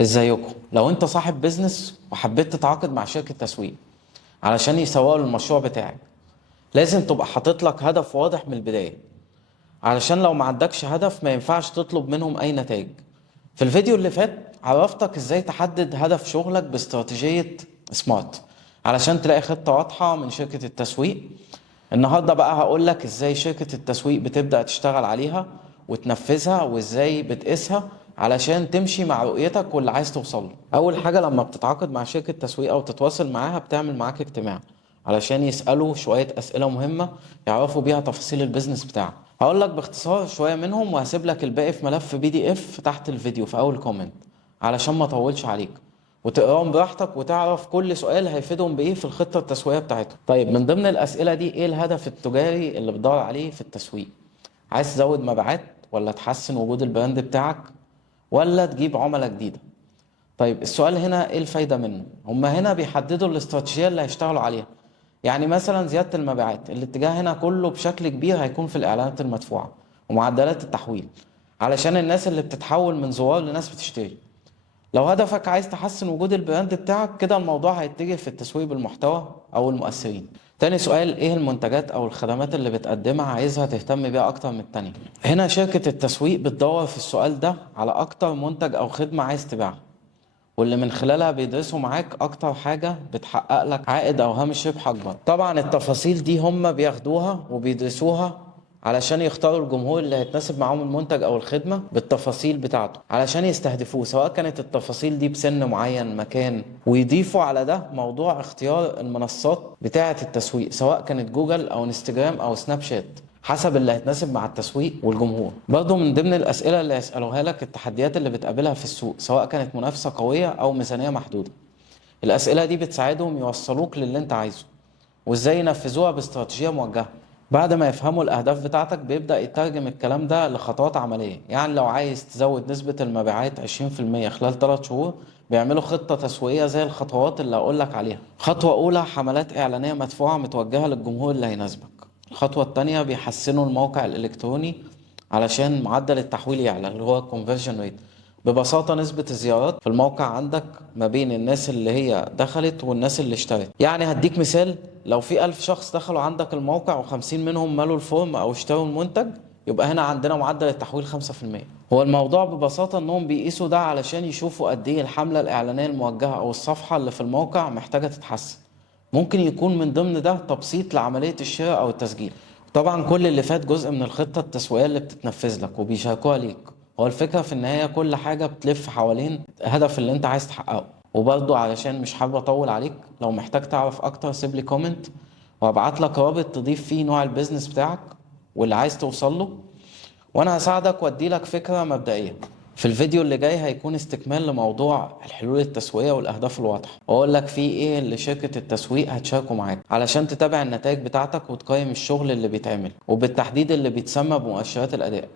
ازيكم؟ لو انت صاحب بيزنس وحبيت تتعاقد مع شركة تسويق علشان يسوقوا المشروع بتاعك، لازم تبقى حاطط لك هدف واضح من البداية، علشان لو ما عندكش هدف ما ينفعش تطلب منهم اي نتائج. في الفيديو اللي فات عرفتك ازاي تحدد هدف شغلك باستراتيجية سمارت علشان تلاقي خطة واضحة من شركة التسويق. النهاردة بقى هقولك ازاي شركة التسويق بتبدأ تشتغل عليها وتنفذها، وازاي بتقيسها علشان تمشي مع رؤيتك واللي عايز توصله. اول حاجة لما بتتعاقد مع شركة تسويق او تتواصل معاها بتعمل معاك اجتماع علشان يسألوا شوية اسئلة مهمة يعرفوا بيها تفاصيل البيزنس بتاعك. هقولك باختصار شوية منهم وهسيب لك الباقي في ملف PDF تحت الفيديو في اول كومنت علشان ما اطولش عليك وتقراهم براحتك وتعرف كل سؤال هيفيدهم بايه في الخطة التسويقية بتاعتهم. طيب، من ضمن الأسئلة دي ايه الهدف التجاري اللي بتدور عليه في التسويق؟ عايز تزود مبيعات ولا تحسن وجود البراند بتاعك ولا تجيب عملاء جديدة؟ طيب السؤال هنا ايه الفايدة منه؟ هما هنا بيحددوا الاستراتيجية اللي هيشتغلوا عليها. يعني مثلا زيادة المبيعات، الاتجاه هنا كله بشكل كبير هيكون في الإعلانات المدفوعة ومعدلات التحويل علشان الناس اللي بتتحول من زوار لناس بتشتري. لو هدفك عايز تحسن وجود البراند بتاعك، كده الموضوع هيتجه في التسويق بالمحتوى او المؤثرين. تاني سؤال، ايه المنتجات او الخدمات اللي بتقدمها عايزها تهتم بيها اكتر من التانية؟ هنا شركة التسويق بتدور في السؤال ده على اكتر منتج او خدمة عايز تبيعها، واللي من خلالها بيدرسوا معاك اكتر حاجة بتحقق لك عائد او هامش ربح اكبر. طبعا التفاصيل دي هم بياخدوها وبيدرسوها علشان يختاروا الجمهور اللي هيتناسب معاهم المنتج او الخدمة بالتفاصيل بتاعته علشان يستهدفوه، سواء كانت التفاصيل دي بسن معين، مكان. ويضيفوا على ده موضوع اختيار المنصات بتاعة التسويق، سواء كانت جوجل او انستجرام او سناب شات، حسب اللي هيتناسب مع التسويق والجمهور. برضه من ضمن الأسئلة اللي هيسألوها لك التحديات اللي بتقابلها في السوق، سواء كانت منافسة قوية أو ميزانية محدودة. الأسئلة دي بتساعدهم يوصلوك للي أنت عايزه وإزاي ينفذوها باستراتيجية موجهة. بعد ما يفهموا الأهداف بتاعتك بيبدأ يترجم الكلام ده لخطوات عملية. يعني لو عايز تزود نسبة المبيعات 20% خلال 3 شهور، بيعملوا خطة تسويقية زي الخطوات اللي هقولك عليها. خطوة أولى، حملات إعلانية مدفوعة متوجهة للجمهور اللي هيناسبك. الخطوة التانية، بيحسنوا الموقع الإلكتروني علشان معدل التحويل يعلى، اللي هو conversion rate. ببساطة نسبة الزيارات في الموقع عندك ما بين الناس اللي هي دخلت والناس اللي اشترت. يعني هديك مثال، لو في 1000 شخص دخلوا عندك الموقع و50 منهم ملوا الفورم أو اشتروا المنتج، يبقى هنا عندنا معدل التحويل 5%. هو الموضوع ببساطة انهم بيقيسوا ده علشان يشوفوا قد ايه الحملة الإعلانية الموجهة أو الصفحة اللي في الموقع محتاجة تتحسن. ممكن يكون من ضمن ده تبسيط لعملية الشراء أو التسجيل. طبعا كل اللي فات جزء من الخطة التسويقية اللي بتتنفذ لك وبيشاركوها ليك. هو الفكرة في النهاية كل حاجة بتلف حوالين الهدف اللي انت عايز تحققه. وبرضه علشان مش حابب اطول عليك، لو محتاج تعرف اكتر سيبلي كومنت وابعت لك رابط تضيف فيه نوع البيزنس بتاعك واللي عايز توصل له، وانا هساعدك وادي لك فكرة مبدئية. في الفيديو اللي جاي هيكون استكمال لموضوع الحلول التسويقية والاهداف الواضحة، واقول لك فيه ايه اللي شركة التسويق هتشاركه معاك علشان تتابع النتائج بتاعتك وتقيم الشغل اللي بيتعمل، وبالتحديد اللي بيتسمى بمؤشرات الاداء.